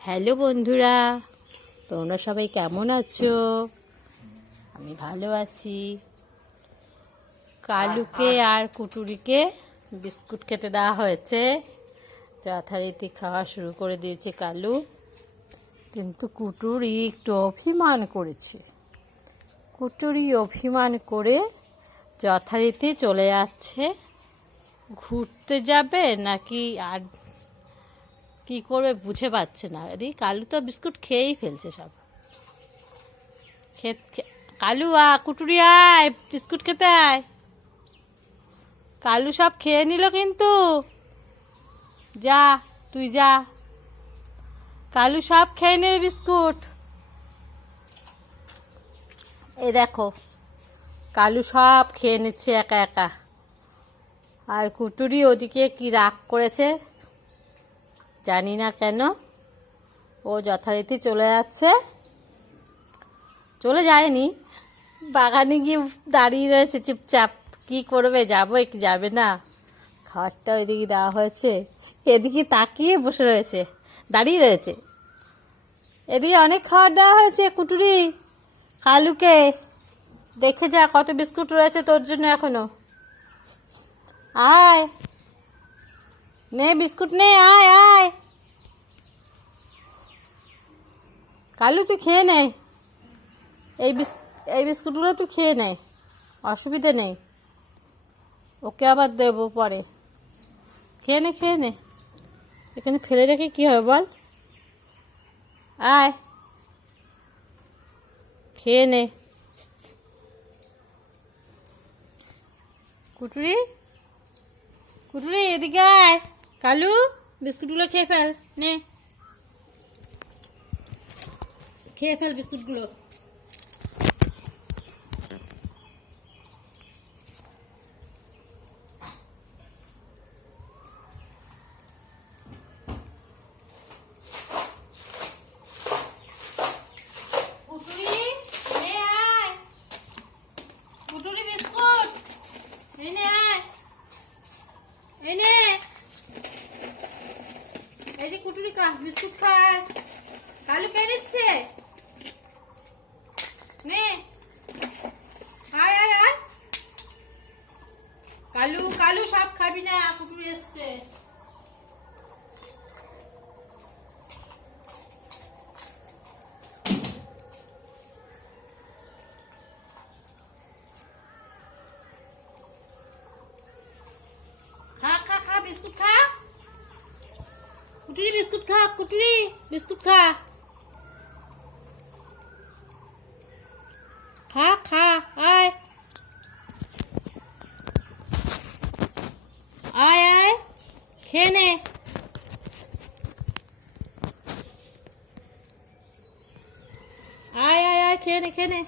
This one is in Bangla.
হ্যালো বন্ধুরা, তোমরা সবাই কেমন আছো? আমি ভালো আছি। কালুকে আর কুটুরিকে বিস্কুট খেতে দেওয়া হয়েছে। যথারীতি খাওয়া শুরু করে দিয়েছে কালু, কিন্তু কুটুরি একটু অভিমান করেছে। কুটুরি অভিমান করে যথারীতি চলে যাচ্ছে। ঘুরতে যাবে নাকি আর কি করবে বুঝে পাচ্ছে না। এদিকে কালু তো বিস্কুট খেয়েই ফেলছে সব। কালু কুটুরি আয়, বিস্কুট খেতে আয়। কালু সব খেয়ে নিল, কিন্তু যা, তুই যা। কালু সব খেয়ে নিল বিস্কুট। এই দেখো, কালু সব খেয়ে নিচ্ছে একা একা। আর কুটুরি ওদিকে কি রাগ করেছে জানি না কেন। ও যথারীতি চলে যাচ্ছে। চলে যায়নি, বাগানে গিয়ে দাঁড়িয়ে রয়েছে চুপচাপ। কি করবে, যাবো কি যাবে না। খাবারটা ওইদিকে দেওয়া হয়েছে, এদিকে তাকিয়ে বসে রয়েছে, দাঁড়িয়ে রয়েছে। এদিকে অনেক খাবার দেওয়া হয়েছে কুটুরি কালুকে। দেখে যা কত বিস্কুট রয়েছে তোর জন্য এখনো। আয় নে বিস্কুট নে, আয় আয়। কালু তুই খেয়ে নে, এই বিস্কুটগুলো তুই খেয়ে নে, অসুবিধে নেই। ওকে আবার দেবো পরে। খেয়ে নে খেয়ে নে, এখানে ফেলে রেখে কী হবে বল। আয় খেয়ে নে। কুটুরি কুটুরি এদিকে আয়। কালু বিস্কুটগুলো খেয়ে ফেল, নে খেয়ে ফেল বিস্কুটগুলো। কুটুরি নে আয়, কুটুরি বিস্কুট এই নে আয়, এই নে। এই যে কুটুরি বিস্কুট খায়, কালু খেয়ে নিচ্ছে। নে আয় আয় আয়। কালু কালু সব খাবি না, কুটুরি এসছে। খা খা খা বিস্কুট খা, কুটুরি বিস্কুট খা, কুটুরি বিস্কুট খা, খা খা। আয় আয় আয় খেয়ে নে। আয় আয় আয় খেয়ে নে খেয়ে নে।